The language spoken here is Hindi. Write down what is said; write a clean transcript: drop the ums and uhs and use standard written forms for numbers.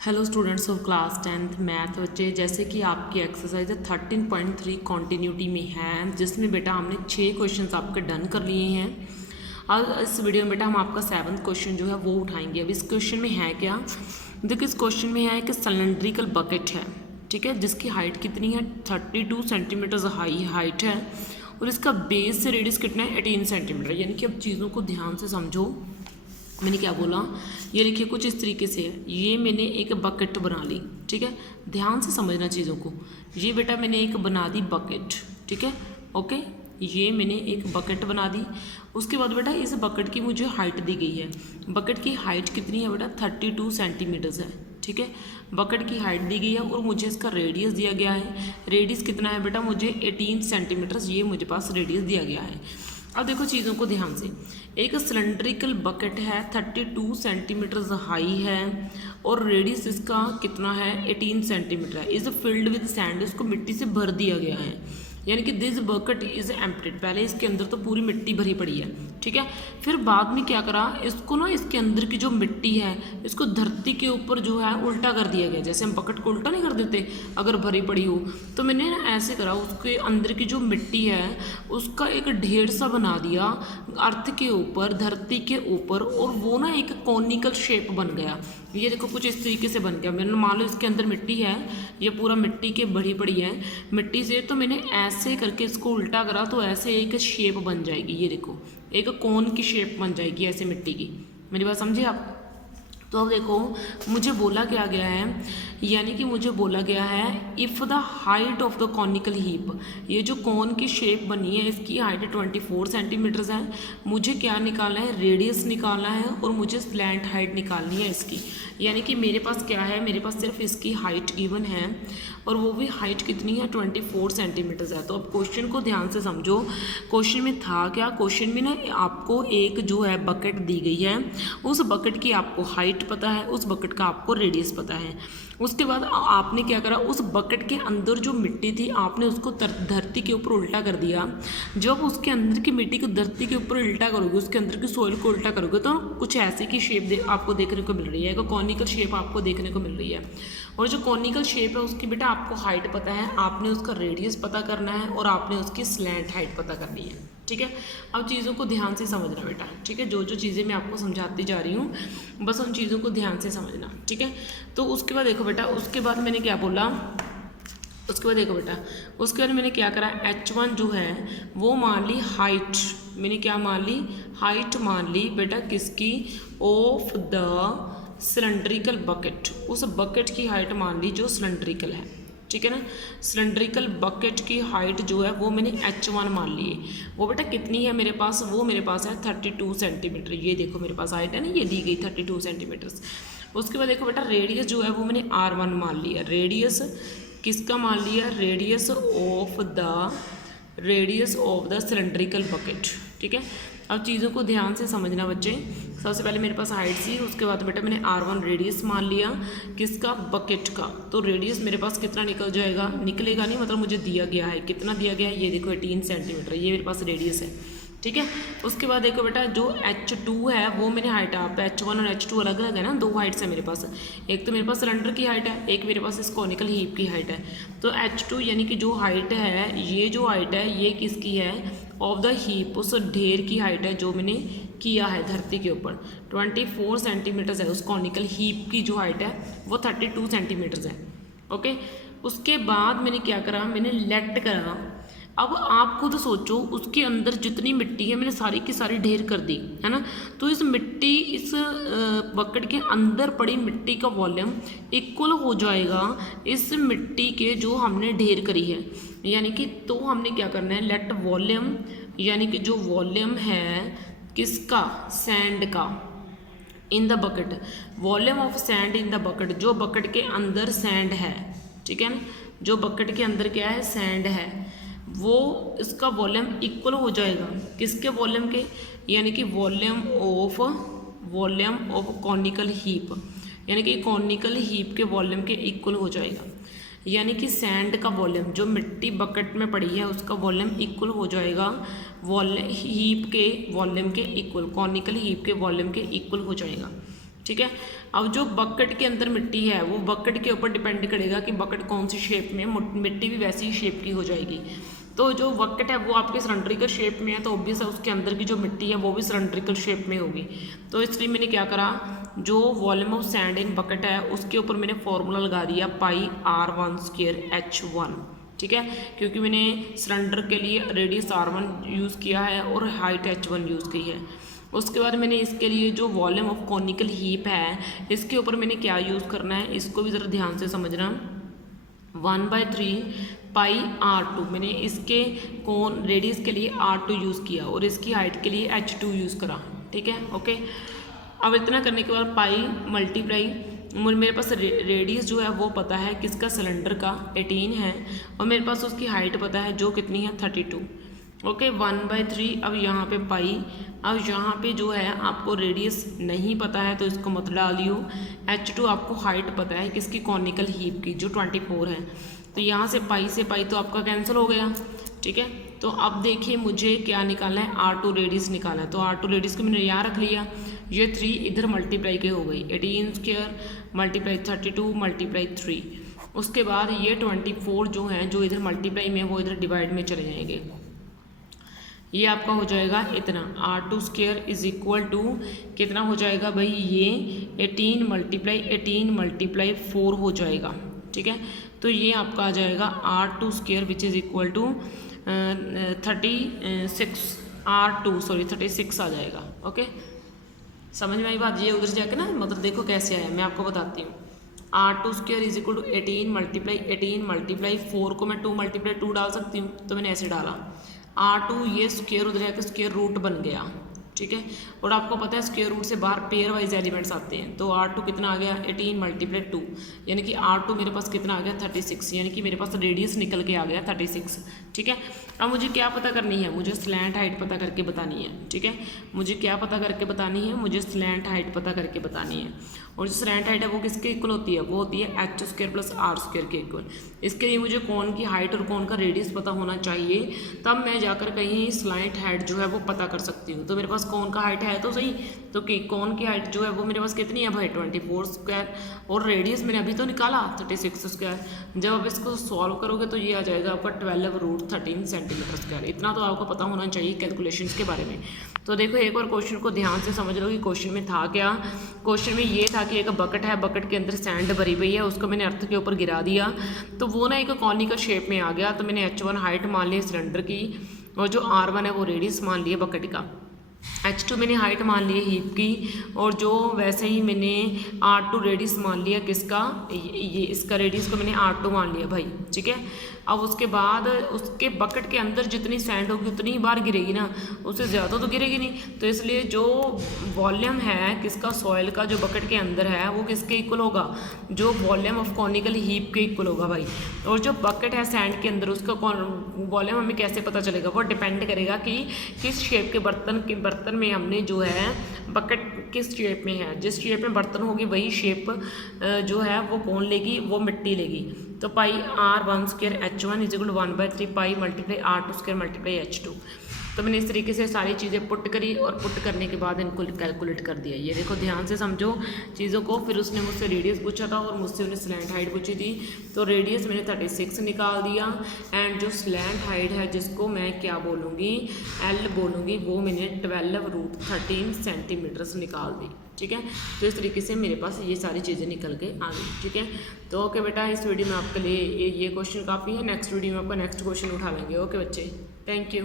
Hello students of class 10th math बच्चे, जैसे कि आपकी एक्सरसाइज 13.3 कॉन्टीन्यूटी में है, जिसमें बेटा हमने 6 क्वेश्चंस आपके डन कर लिए हैं। और इस वीडियो में बेटा हम आपका 7th क्वेश्चन जो है वो उठाएंगे। अब इस क्वेश्चन में है क्या, देखो इस क्वेश्चन में है कि सिलेंड्रिकल बकेट है, ठीक है, जिसकी हाइट कितनी है 32 सेंटीमीटर हाइट है और इसका बेस से रेडियस कितना है 18 सेंटीमीटर। यानी कि अब चीज़ों को ध्यान से समझो। मैंने क्या बोला, ये देखिए कुछ इस तरीके से है। ये मैंने एक बकेट बना ली, ठीक है, ध्यान से समझना चीज़ों को। ये बेटा मैंने एक बना दी बकेट, ठीक है, ओके, ये मैंने एक बकेट बना दी। उसके बाद बेटा इस बकेट की मुझे हाइट दी गई है। बकेट की हाइट कितनी है बेटा 32 सेंटीमीटर्स है, ठीक है, बकेट की हाइट दी गई है और मुझे इसका रेडियस दिया गया है। रेडियस कितना है बेटा, मुझे 18 सेंटीमीटर्स ये मुझे पास रेडियस दिया गया है। अब देखो चीज़ों को ध्यान से, एक सिलेंड्रिकल बकेट है 32 सेंटीमीटर हाई है और रेडियस इसका कितना है 18 सेंटीमीटर है। इज फिल्ड विद सैंड, इसको मिट्टी से भर दिया गया है। यानी कि दिस बकेट इज एम्प्टीड, पहले इसके अंदर तो पूरी मिट्टी भरी पड़ी है, ठीक है। फिर बाद में क्या करा, इसको ना इसके अंदर की जो मिट्टी है इसको धरती के ऊपर जो है उल्टा कर दिया गया। जैसे हम बकेट को उल्टा नहीं कर देते अगर भरी पड़ी हो, तो मैंने ना ऐसे करा, उसके अंदर की जो मिट्टी है उसका एक ढेर सा बना दिया अर्थ के ऊपर, धरती के ऊपर, और वो ना एक कॉनिकल शेप बन गया। ये देखो कुछ इस तरीके से बन गया। मैंने मान लो इसके अंदर मिट्टी है, ये पूरा मिट्टी के भरी पड़ी है मिट्टी से, तो मैंने ऐसे करके इसको उल्टा करा तो ऐसे एक शेप बन जाएगी। ये देखो एक कोन की शेप बन जाएगी ऐसे मिट्टी की। मेरी बात समझे आप? तो अब देखो मुझे बोला क्या गया है, यानी कि मुझे बोला गया है if the height of the conical heap, ये जो कॉन की शेप बनी है इसकी हाइट 24 सेंटीमीटर्स है। मुझे क्या निकालना है, रेडियस निकालना है और मुझे स्लैंट हाइट निकालनी है इसकी। यानी कि मेरे पास क्या है, मेरे पास सिर्फ इसकी हाइट गिवन है और वो भी हाइट कितनी है 24 सेंटीमीटर्स है। तो अब क्वेश्चन को ध्यान से समझो। क्वेश्चन में था क्या, क्वेश्चन में ना आपको एक जो है बकेट दी गई है, उस बकेट की आपको हाइट पता है, उस बकेट का आपको रेडियस पता है। उसके बाद आपने क्या करा, उस बकेट के अंदर जो मिट्टी थी आपने उसको धरती के ऊपर उल्टा कर दिया। जब उसके अंदर की मिट्टी को धरती के ऊपर उल्टा करोगे, उसके अंदर की सॉइल को उल्टा करोगे, तो कुछ ऐसे की शेप आपको देखने को मिल रही है, कॉनिकल शेप आपको देखने को मिल रही है। और जो कॉनिकल शेप है उसकी बेटा आपको हाइट पता है, आपने उसका रेडियस पता करना है और आपने उसकी स्लैंट हाइट पता करनी है, ठीक है। अब चीज़ों को ध्यान से समझना बेटा, ठीक है, जो जो चीज़ें मैं आपको समझाती जा रही हूँ बस उन चीज़ों को ध्यान से समझना, ठीक है। तो उसके बाद देखो बेटा, उसके बाद मैंने क्या बोला, उसके बाद देखो बेटा, उसके बाद मैंने क्या करा, H1 जो है वो मान ली हाइट, मैंने क्या मान ली, हाइट मान ली बेटा किसकी, ऑफ द सिलेंड्रिकल बकेट, उस बकेट की हाइट मान ली जो सिलेंड्रिकल है, ठीक है ना। सिलेंड्रिकल बकेट की हाइट जो है वो मैंने H1 मान ली है। वो बेटा कितनी है मेरे पास, वो मेरे पास है 32 सेंटीमीटर। ये देखो मेरे पास हाइट है ना, ये दी गई 32 सेंटीमीटर्स। उसके बाद देखो बेटा रेडियस जो है वो मैंने R1 मान लिया। रेडियस किसका मान लिया, radius of the cylindrical bucket, ठीक है। अब चीज़ों को ध्यान से समझना बच्चे। सबसे पहले मेरे पास हाइट थी, उसके बाद बेटा मैंने R1 रेडियस मान लिया किसका, बकेट का। तो रेडियस मेरे पास कितना निकल जाएगा, निकलेगा नहीं, मतलब मुझे दिया गया है, कितना दिया गया है, ये देखो 18 सेंटीमीटर, ये मेरे पास रेडियस है, ठीक है। उसके बाद देखो बेटा जो H2 है वो मैंने हाइट, आप H1 और H2 अलग अलग है ना, दो हाइट्स है मेरे पास। एक तो मेरे पास सिलेंडर की हाइट है, एक मेरे पास इस कॉनिकल हीप की हाइट है। तो H2 यानी कि जो हाइट है, ये जो हाइट है ये किसकी है, ऑफ द हीप, उस ढेर की हाइट है जो मैंने किया है धरती के ऊपर। 24 सेंटीमीटर्स है, उस कॉनिकल हीप की जो हाइट है वो 32 सेंटीमीटर्स है, ओके। उसके बाद मैंने क्या करा, मैंने लेट करा। अब आप खुद सोचो, उसके अंदर जितनी मिट्टी है मैंने सारी की सारी ढेर कर दी, है ना। तो इस मिट्टी, इस बकेट के अंदर पड़ी मिट्टी का वॉल्यूम इक्वल हो जाएगा इस मिट्टी के जो हमने ढेर करी है। यानी कि तो हमने क्या करना है, लेट वॉल्यूम, यानी कि जो वॉल्यूम है किसका, सैंड का, in the bucket, volume of sand in the bucket, जो बकेट के अंदर सैंड है, ठीक है ना, जो बकेट के अंदर क्या है, सैंड है, वो इसका वॉल्यूम इक्वल हो जाएगा किसके वॉल्यूम के, यानी कि वॉल्यूम ऑफ कॉनिकल हीप, यानी कि कॉनिकल हीप के वॉल्यूम के इक्वल हो जाएगा। यानी कि सैंड का वॉल्यूम, जो मिट्टी बकेट में पड़ी है उसका वॉल्यूम इक्वल हो जाएगा हीप के वॉल्यूम के इक्वल, कॉनिकल हीप के वॉल्यूम के इक्वल हो जाएगा, ठीक है। अब जो बकेट के अंदर मिट्टी है वो बकेट के ऊपर डिपेंड करेगा कि बकेट कौन सी शेप में, मिट्टी भी वैसी ही शेप की हो जाएगी। तो जो बकेट है वो आपके सिलेंड्रिकल शेप में है, तो ऑब्वियस है उसके अंदर की जो मिट्टी है वो भी सिलेंड्रिकल शेप में होगी। तो इसलिए मैंने क्या करा, जो volume of sand in bucket है उसके ऊपर मैंने फॉर्मूला लगा दिया पाई r1² h1, ठीक है, क्योंकि मैंने सिलेंडर के लिए रेडियस r1 यूज़ किया है और हाइट h1 यूज़ की है। उसके बाद मैंने इसके लिए जो वॉल्यूम ऑफ कॉनिकल हीप है इसके ऊपर मैंने क्या यूज़ करना है, इसको भी ज़रा ध्यान से समझना। 1/3 पाई r2, मैंने इसके कौन रेडियस के लिए r2 यूज़ किया और इसकी हाइट के लिए h2 यूज़ करा, ठीक है, ओके। अब इतना करने के बाद पाई मल्टीप्लाई, मेरे पास रेडियस जो है वो पता है किसका, सिलेंडर का 18 है, और मेरे पास उसकी हाइट पता है जो कितनी है 32, ओके। 1/3, अब यहाँ पे पाई, अब यहाँ पे जो है आपको रेडियस नहीं पता है तो इसको मत डालियो। h2 आपको हाइट पता है किसकी, कॉनिकल हीप की जो 24 है, तो यहाँ से पाई तो आपका कैंसिल हो गया, ठीक है। तो अब देखिए मुझे क्या निकालना है, r2 रेडियस निकालना है। तो r2 रेडियस को मैंने यहाँ रख लिया, ये 3 इधर मल्टीप्लाई के हो गई, 18² मल्टीप्लाई 32 मल्टीप्लाई 3, उसके बाद ये 24 जो है जो इधर मल्टीप्लाई में वो इधर डिवाइड में चले जाएंगे। ये आपका हो जाएगा इतना, r2² इज इक्वल टू कितना हो जाएगा भाई, ये 18 मल्टीप्लाई 4 हो जाएगा, ठीक है। तो ये आपका आ जाएगा r2² which is equal to 36 आ जाएगा, ओके। समझ में आई बात, ये उधर जाके ना मतलब देखो कैसे आया, मैं आपको बताती हूँ। r2² is equal to 18 multiply 4 को मैं 2 मल्टीप्लाई 2 डाल सकती हूँ, तो मैंने ऐसे डाला। r2 ये स्क्वायर उधर जाकर स्क्वायर रूट बन गया, ठीक है। और आपको पता है स्क्वायर रूट से बाहर पेयर वाइज एलिमेंट्स आते हैं, तो r2 कितना आ गया 18 मल्टीप्लाई 2, यानी कि r2 मेरे पास कितना आ गया 36, यानी कि मेरे पास रेडियस निकल के आ गया 36, ठीक है। अब मुझे क्या पता करनी है, मुझे स्लैंट हाइट पता करके बतानी है, ठीक है। मुझे क्या पता करके बतानी है, मुझे स्लैंट हाइट पता करके बतानी है। और जो स्लैंट हाइट है वो किसके इक्वल होती है, वो होती है h² प्लस r² के इक्वल। इसके लिए मुझे कौन की हाइट और कौन का रेडियस पता होना चाहिए, तब मैं जाकर कहीं स्लैंट हाइट जो है वो पता कर सकती हूँ। तो मेरे पास कौन का हाइट है तो सही, तो कि कौन की हाइट जो है वो मेरे पास कितनी है भाई 24², और रेडियस मैंने अभी तो निकाला 36²। जब आप इसको सॉल्व करोगे तो ये आ जाएगा आपका 12√13 सेंटीमीटर²। इतना तो आपको पता होना चाहिए कैलकुलेशंस के बारे में। तो देखो एक और क्वेश्चन को ध्यान से समझ लो कि क्वेश्चन में था क्या। क्वेश्चन में ये था कि एक बकेट है, बकेट के अंदर सैंड भरी हुई है, उसको मैंने अर्थ के ऊपर गिरा दिया, तो वो ना एक कॉनिकल शेप में आ गया। तो मैंने h1 हाइट मान ली सिलेंडर की, और जो r1 है वो रेडियस मान लिया बकेट का, h2 मैंने हाइट मान ली हीप की, और जो वैसे ही मैंने r2 रेडियस मान लिया किसका, ये इसका रेडियस को मैंने r2 मान लिया भाई, ठीक है। अब उसके बाद उसके बकेट के अंदर जितनी सैंड होगी उतनी ही बार गिरेगी ना, उससे ज़्यादा तो गिरेगी नहीं। तो इसलिए जो वॉल्यूम है किसका, सॉइल का जो बकेट के अंदर है वो किसके इक्वल होगा, जो वॉल्यूम ऑफ कॉनिकल हीप के इक्वल होगा भाई। और जो बकेट है सैंड के अंदर उसका वॉल्यूम हमें कैसे पता चलेगा, वो डिपेंड करेगा कि किस शेप के बर्तन में हमने जो है बकेट किस शेप में है। जिस शेप में बर्तन होगी वही शेप जो है वो कौन लेगी, वो मिट्टी लेगी। तो पाई r1² h1 is equal 1/3 pi multiply r2² multiply h2। तो मैंने इस तरीके से सारी चीज़ें पुट करी, और पुट करने के बाद इनको कैलकुलेट कर दिया। ये देखो ध्यान से समझो चीज़ों को। फिर उसने मुझसे रेडियस पूछा था और मुझसे उन्हें स्लैंट हाइट पूछी थी, तो रेडियस मैंने 36 निकाल दिया, एंड जो स्लैंट हाइट है जिसको मैं क्या बोलूँगी, L बोलूँगी, वो मैंने 12√13 सेंटीमीटर्स निकाल दी, ठीक है। तो इस तरीके से मेरे पास ये सारी चीज़ें निकल के आ गई, ठीक है। तो ओके बेटा, इस वीडियो में आपके लिए ये क्वेश्चन काफ़ी है। नेक्स्ट वीडियो में आपका नेक्स्ट क्वेश्चन उठा लेंगे। ओके बच्चे, थैंक यू।